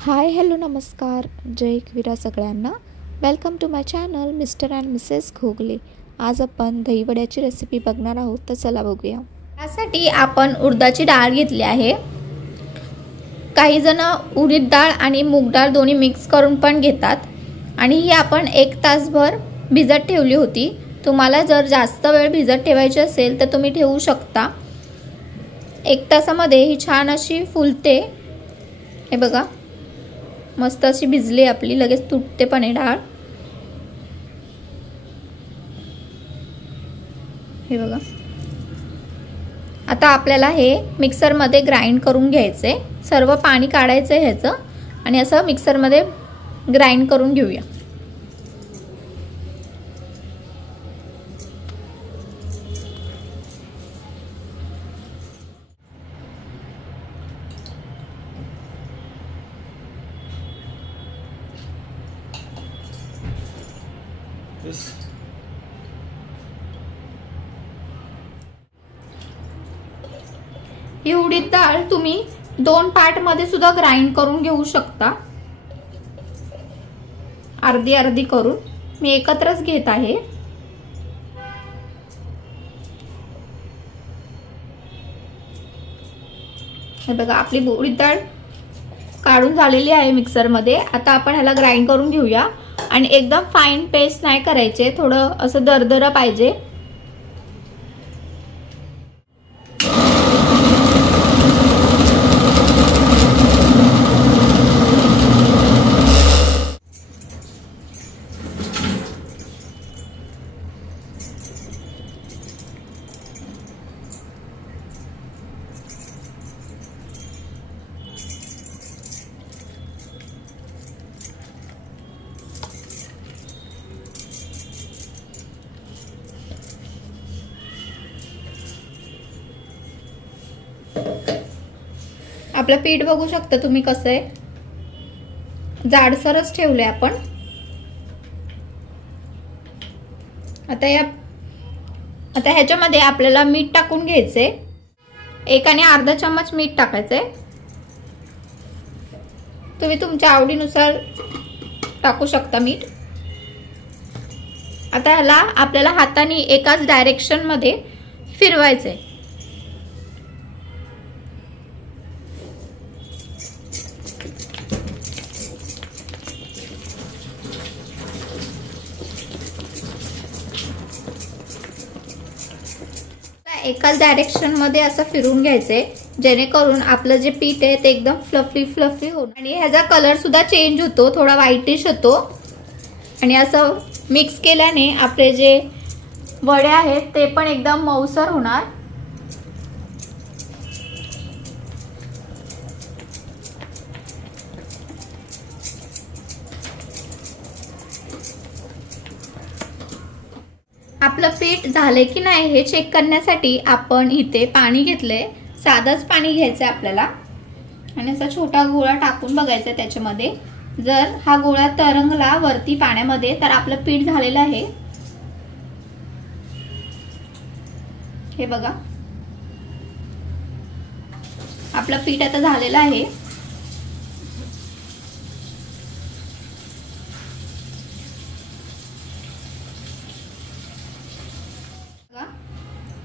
Hi hello नमस्कार जय एकविरा सगळ्यांना. Welcome to my channel mister and Mrs Ghogle. आज आपण दहीवड्याची रेसिपी बघणार आहोत, तर चला बघूया. यासाठी आपण उडदाची डाळ घेतली आहे. काही जण उडीद डाळ आणि मूग डाळ दोन्ही मिक्स करून पण घेतात आणि ही आपण 1 तासभर भिजत ठेवली होती. तुम्हाला जर जास्त वेळ भिजत ठेवायची असेल तर तुम्ही ठेवू शकता. 1 तासामध्ये ही छान अशी फुलते. हे बघा, मस्त अशी भिजली आपली, लगेच तुटते पण आहे डाळ. हे बघा, आता आपल्याला हे मिक्सर मध्ये ग्राइंड करून घ्यायचे. सर्व पाणी काढायचं ह्याचं आणि असं मिक्सर मध्ये ग्राइंड करून घेऊया. ही उडीद डाळ तुम्ही 2 पार्ट मध्ये सुद्धा ग्राइंड करून घेऊ शकता. अर्धी अर्धी करून मी एकत्रच घेत आहे. हे बघा, आपली उडीद डाळ काढून झालेली आहे मिक्सर मध्ये. आता आपण ह्याला ग्राइंड करून घेऊया आणि एकदम फाईन पेस्ट नाही करायचे, थोडं असं दरदर पाहिजे. आपलं पीठ बघू शकता तुम्ही कसं आहे, जाडसरच ठेवलंय आपण. आता ह्याच्यामध्ये आपल्याला मीठ टाकून घ्यायचंय. 1 आणि अर्धा चम्मच मीठ टाकायचंय. तुम्ही तुमच्या आवडीनुसार टाकू शकता मीठ. आता ह्याला आपल्याला हाताने एकाच डायरेक्शन मध्ये फिरवायचंय. एकाच डायरेक्शन मध्ये असं फिरून घ्यायचंय, जेणेकरून आपलं जे पीठ आहे ते एकदम फ्लफी होईल आणि ह्याचा कलर सुद्धा चेंज होतो, थोडा व्हाईटिश होतो. आणि असं मिक्स केल्याने आपले जे वडे आहेत ते पण एकदम मऊसर होणार. आपलं पीठ झाले की नाही हे चेक करण्यासाठी आपण इथे पाणी घेतलंय. साधंच पाणी घ्यायचंय आपल्याला आणि असा छोटा गोळा टाकून बघायचा त्याच्यामध्ये. जर हा गोळा तरंगला वरती पाण्यामध्ये तर आपलं पीठ झालेलं आहे. हे बघा, आपलं पीठ आता झालेलं आहे.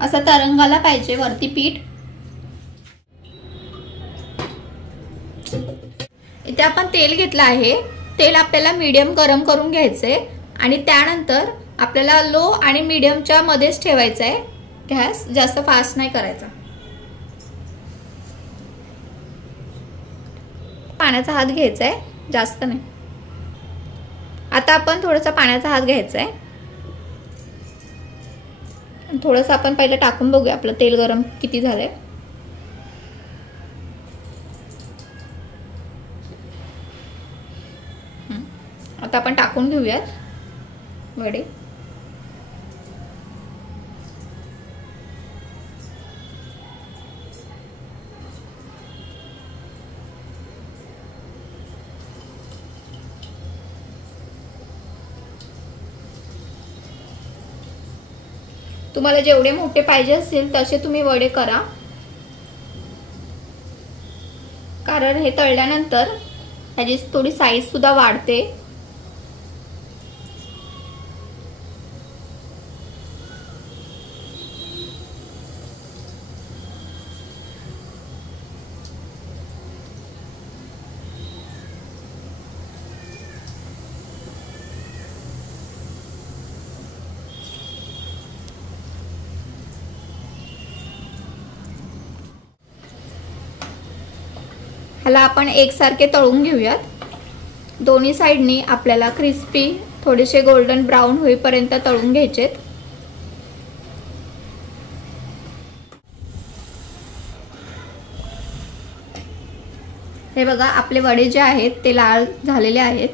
असं तरंगाला पाहिजे वरती पीठ. इथे आपण तेल घेतलं आहे. तेल आपल्याला मीडियम गरम करून घ्यायचंय आणि त्यानंतर आपल्याला लो आणि मीडियमच्या मध्येच ठेवायचं आहे. गॅस जास्त फास्ट नाही करायचा. पाण्याचा हात घ्यायचा आहे, जास्त नाही. आता आपण थोडासा पाण्याचा हात घ्यायचा आहे. थोडंसं आपण पहिले टाकून बघूया आपलं तेल गरम किती झालंय. आता आपण टाकून घेऊयात वडे. तुम्हाला जेवढे मोठे पाहिजे असेल तसे तुम्ही वडे करा. कारण हे तळल्यानंतर ह्याची थोडी साईज सुद्धा वाढते. ह्याला आपण एकसारखे तळून घेऊयात. दोन्ही साइडनी आपल्याला क्रिस्पी थोडेसे गोल्डन ब्राउन होईपर्यंत तळून घ्यायचेत. हे बघा आपले वडे जे आहेत ते लाल झालेले आहेत,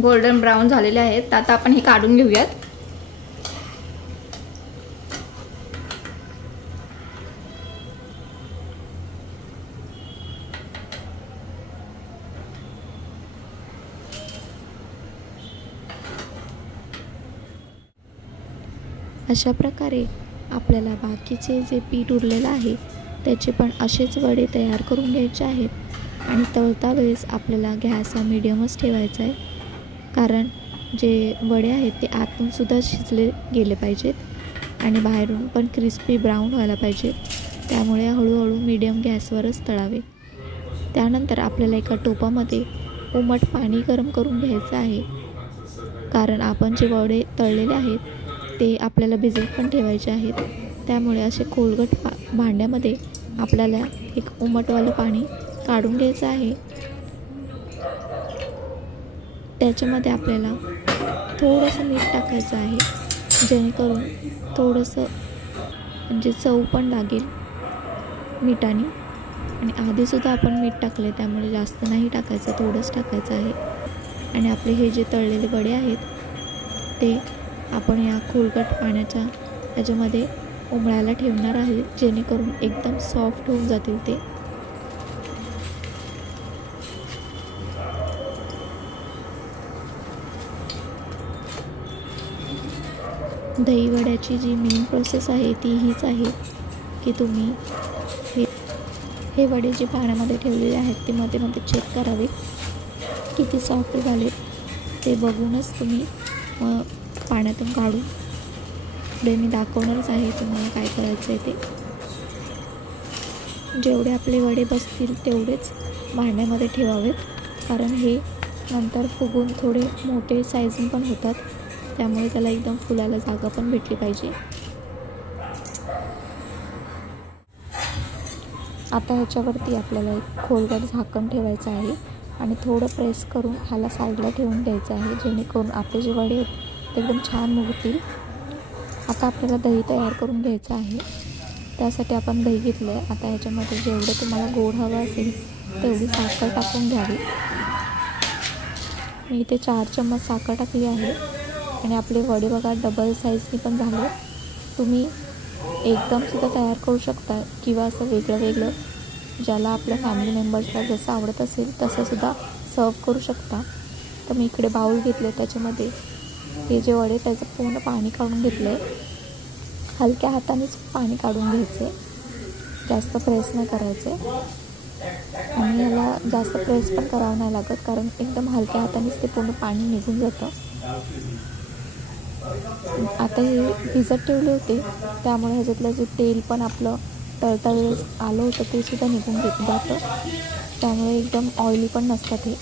गोल्डन ब्राउन झालेले आहेत. आता आपण हे काढून घेऊयात. अशा प्रकारे आपल्याला बाकीचे जे पीठ उरलेलं आहे त्याचे पण असेच वडे तयार करून घ्यायचे आहेत. आणि तळता वेळेस आपल्याला गॅस हा मीडियमच ठेवायचा आहे, कारण जे वडे आहेत ते आतून सुद्धा शिजले गेले पाहिजेत आणि बाहेरून पण क्रिस्पी ब्राऊन व्हायला पाहिजे. त्यामुळे हळूहळू मीडियम गॅसवरच तळावे. त्यानंतर आपल्याला एका टोपामध्ये कोमट पाणी गरम करून घ्यायचं आहे, कारण आपण जे वडे तळलेले आहेत ते आपल्याला भिजत पण ठेवायचे आहेत. त्यामुळे असे खोलगट भांड्यामध्ये आपल्याला एक उमटवालं पाणी काढून घ्यायचं आहे. त्याच्यामध्ये आपल्याला थोडंसं मीठ टाकायचं आहे, जेणेकरून थोडंसं म्हणजे चव पण लागेल मिठाने. आणि आधीसुद्धा आपण मीठ टाकले, त्यामुळे जास्त नाही टाकायचं, थोडंच टाकायचं आहे. आणि आपले हे जे तळलेले वडे आहेत ते आपण या खोलगट पाण्याच्या याच्यामध्ये उमळायला ठेवणार आहे, जेणेकरून एकदम सॉफ्ट होऊन जातील ते. दही वड्याची जी मेन प्रोसेस आहे ती हीच आहे की तुम्ही हे वडे जे पाण्यामध्ये ठेवलेले आहेत ते मध्ये मध्ये चेक करावे, किती सॉफ्ट झाले ते बघूनच तुम्ही पाण्यातून काढून पुढे मी दाखवणारच आहे तुम्हाला काय करायचं आहे ते. जेवढे आपले वडे बसतील तेवढेच भांड्यामध्ये ठेवावेत, कारण हे नंतर फुगून थोडे मोठे साईजून पण होतात. त्यामुळे त्याला एकदम फुलायला जागा पण भेटली पाहिजे. आता ह्याच्यावरती आपल्याला एक खोलगट झाकण ठेवायचं आहे आणि थोडं प्रेस करून ह्याला साईडला ठेवून द्यायचं आहे, जेणेकरून आपले जे वडे आहेत ते एकदम छान मुरतील. आता आपल्याला दही तयार करून घ्यायचं आहे. त्यासाठी आपण दही घेतलं आहे. आता ह्याच्यामध्ये जेवढं तुम्हाला गोड हवं असेल तेवढी साखर टाकून घ्यावी. मी इथे 4 चम्मच साखर टाकली आहे. आणि आपले वडे बघा डबल साईजनी पण झाले. तुम्ही एकदमसुद्धा तयार करू शकता किंवा असं वेगळं वेगळं ज्याला आपल्या फॅमिली मेंबर्सला जसं आवडत असेल तसंसुद्धा सर्व करू शकता. तर मी इकडे बाऊल घेतले, त्याच्यामध्ये हे जे वडे त्याचं पूर्ण पाणी काढून घेतलं आहे. हलक्या हातानेच पाणी काढून घ्यायचे, जास्त प्रेस नाही करायचे. आणि याला जास्त प्रेस पण करावं नाही लागत, कारण एकदम हलक्या हातानेच ते पूर्ण पाणी निघून जातं. आता हे भिजत ठेवले होते, त्यामुळे ह्याच्यातलं जे तेल पण आपलं तळता वेळेस आलं होतं ते सुद्धा निघून जातं. त्यामुळे एकदम ऑइली पण नसतात हे.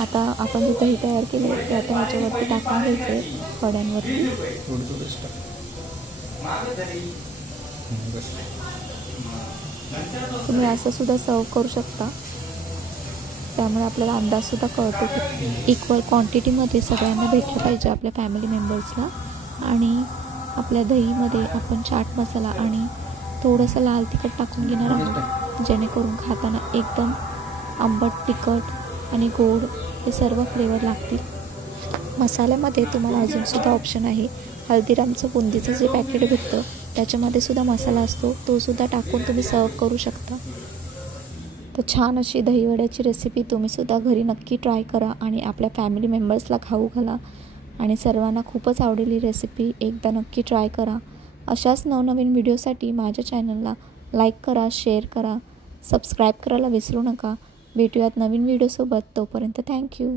आता आपण जे दही तयार केले ते आता ह्याच्यावरती टाकून घ्यायचे वड्यांवरती. तुम्ही असं सुद्धा सर्व करू शकता. त्यामुळे आपल्याला अंदाजसुद्धा कळतो की इक्वल क्वांटिटीमध्ये सगळ्यांना भेटलं पाहिजे आपल्या फॅमिली मेंबर्सला. आणि आपल्या दहीमध्ये आपण चाट मसाला आणि थोडंसं लाल तिखट टाकून घेणार आहोत, जेणेकरून खाताना एकदम आंबट, तिखट आणि गोड हे सर्व फ्लेवर लागतील. मसाल्यामध्ये तुम्हाला अजूनसुद्धा ऑप्शन आहे. हल्दीरामचं बुंदीचं जे पॅकेट भेटतं त्याच्यामध्ये सुद्धा मसाला असतो, तो सुद्धा टाकून तुम्ही सर्व करू शकता. तर छान अशी दहीवड्याची रेसिपी तुम्हीसुद्धा घरी नक्की ट्राय करा आणि आपल्या फॅमिली मेंबर्सला खाऊ घाला. आणि सर्वांना खूपच आवडेल ही रेसिपी. एकदा नक्की ट्राय करा. अशाच नवनवीन व्हिडिओसाठी माझ्या चॅनलला लाईक करा, शेअर करा, सबस्क्राईब करायला विसरू नका. भेटूयात नवीन व्हिडिओसोबत. तोपर्यंत थँक्यू.